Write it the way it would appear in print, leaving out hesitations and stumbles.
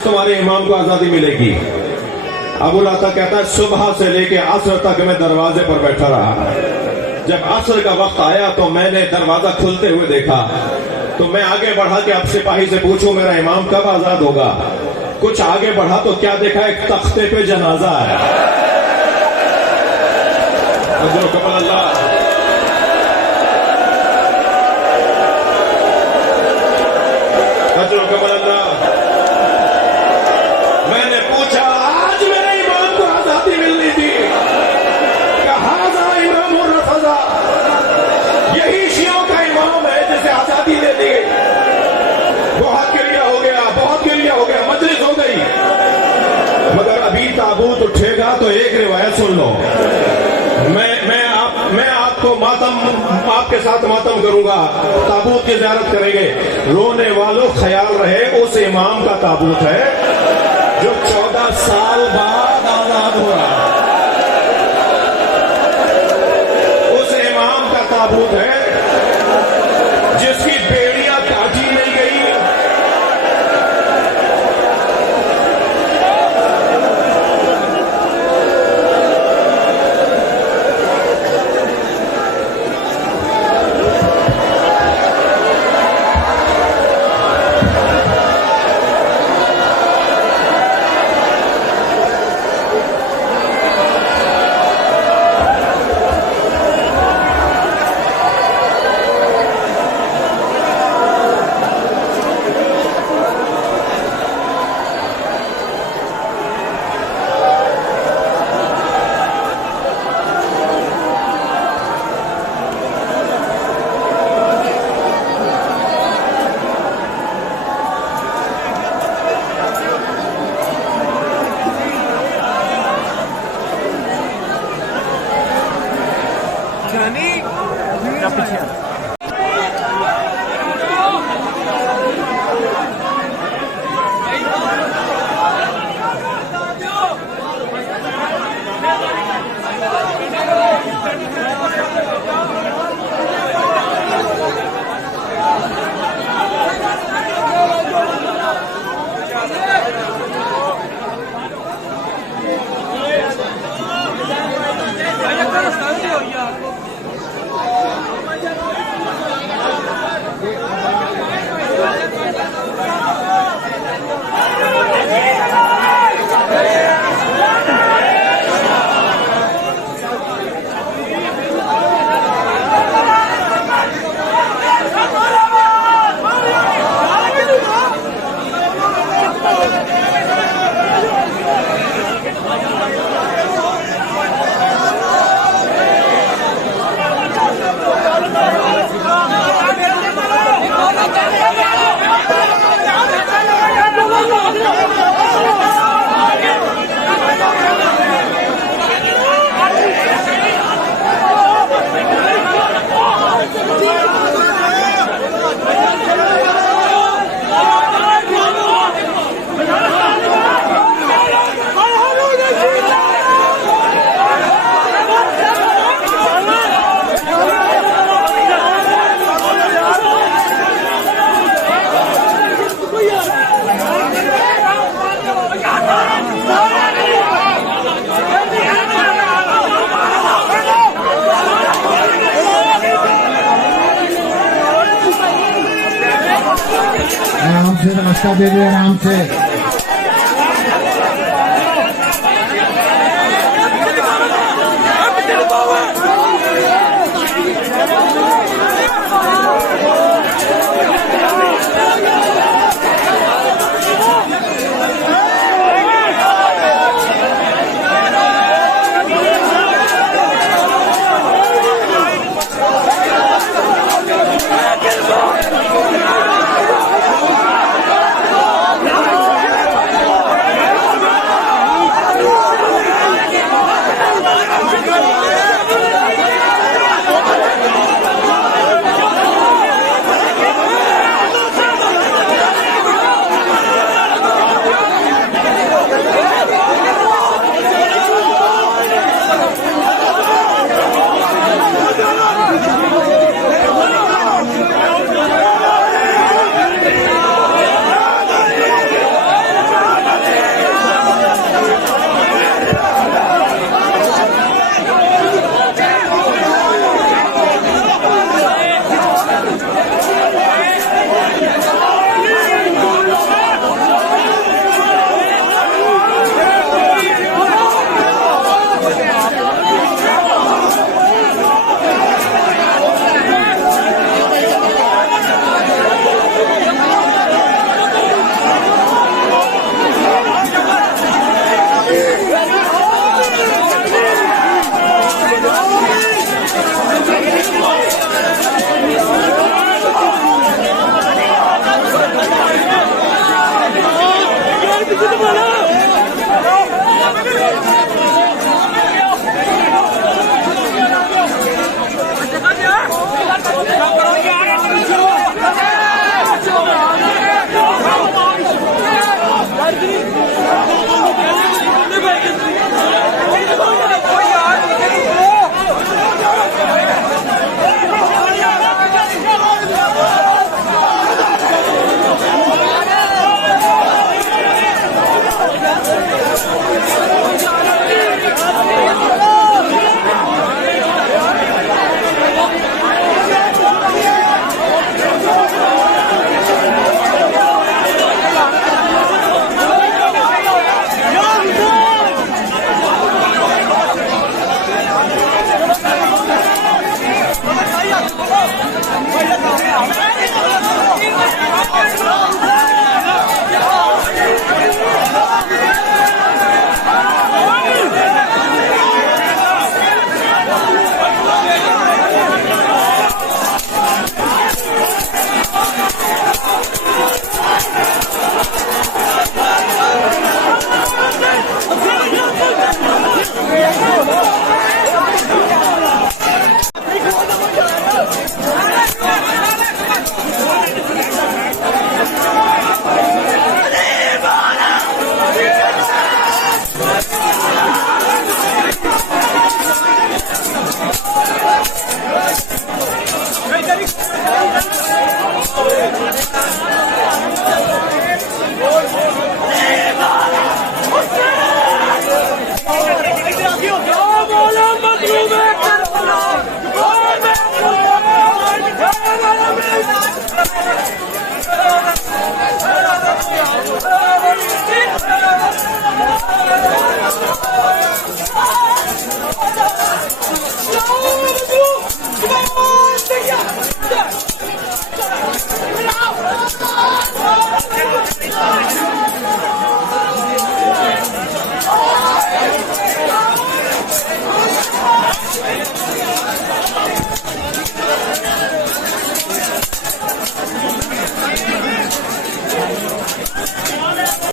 तुम्हारे इमाम को आजादी मिलेगी। अबू लाता कहता है सुबह से लेके असर तक मैं दरवाजे पर बैठा रहा। जब असर का वक्त आया तो मैंने दरवाजा खुलते हुए देखा, तो मैं आगे बढ़ा के अब सिपाही से पूछूं मेरा इमाम कब आजाद होगा। कुछ आगे बढ़ा तो क्या देखा, एक तख्ते पे जनाजा है। कबल अल्लाह, कबल अल्लाह। मैंने पूछा आज मेरे इमाम को आजादी मिलनी थी, कहा इमाम और रफजा, यही शियों का इमाम है जिसे आजादी दे दी गई। बहुत गिरिया हो गया, बहुत गिरिया हो गया, मजलिस हो गई। मगर अभी ताबूत उठेगा तो एक रिवायत सुन लो। मैं आपको आपके साथ मातम करूंगा, ताबूत की ज़ियारत करेंगे। रोने वालों ख्याल रहे उस इमाम का ताबूत है जो 14 साल बाद आजाद हुआ। उस इमाम का ताबूत है जिसकी बेड़ियां काटी नहीं गई। आराम से रास्ता दे दे, आराम से।